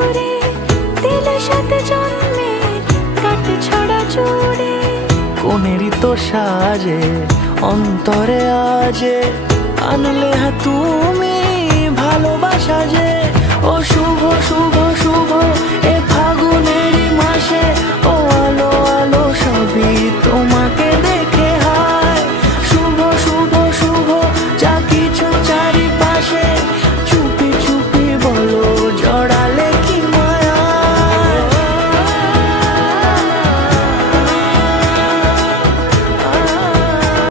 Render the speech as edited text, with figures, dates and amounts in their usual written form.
সুরে দিলে সাথে জন্মে কাট ছড়া জুড়ে। কোনেরই তো সাজে অন্তরে আজে আনলে তুমি ভালোবাসা যে। ও শুভ শুভ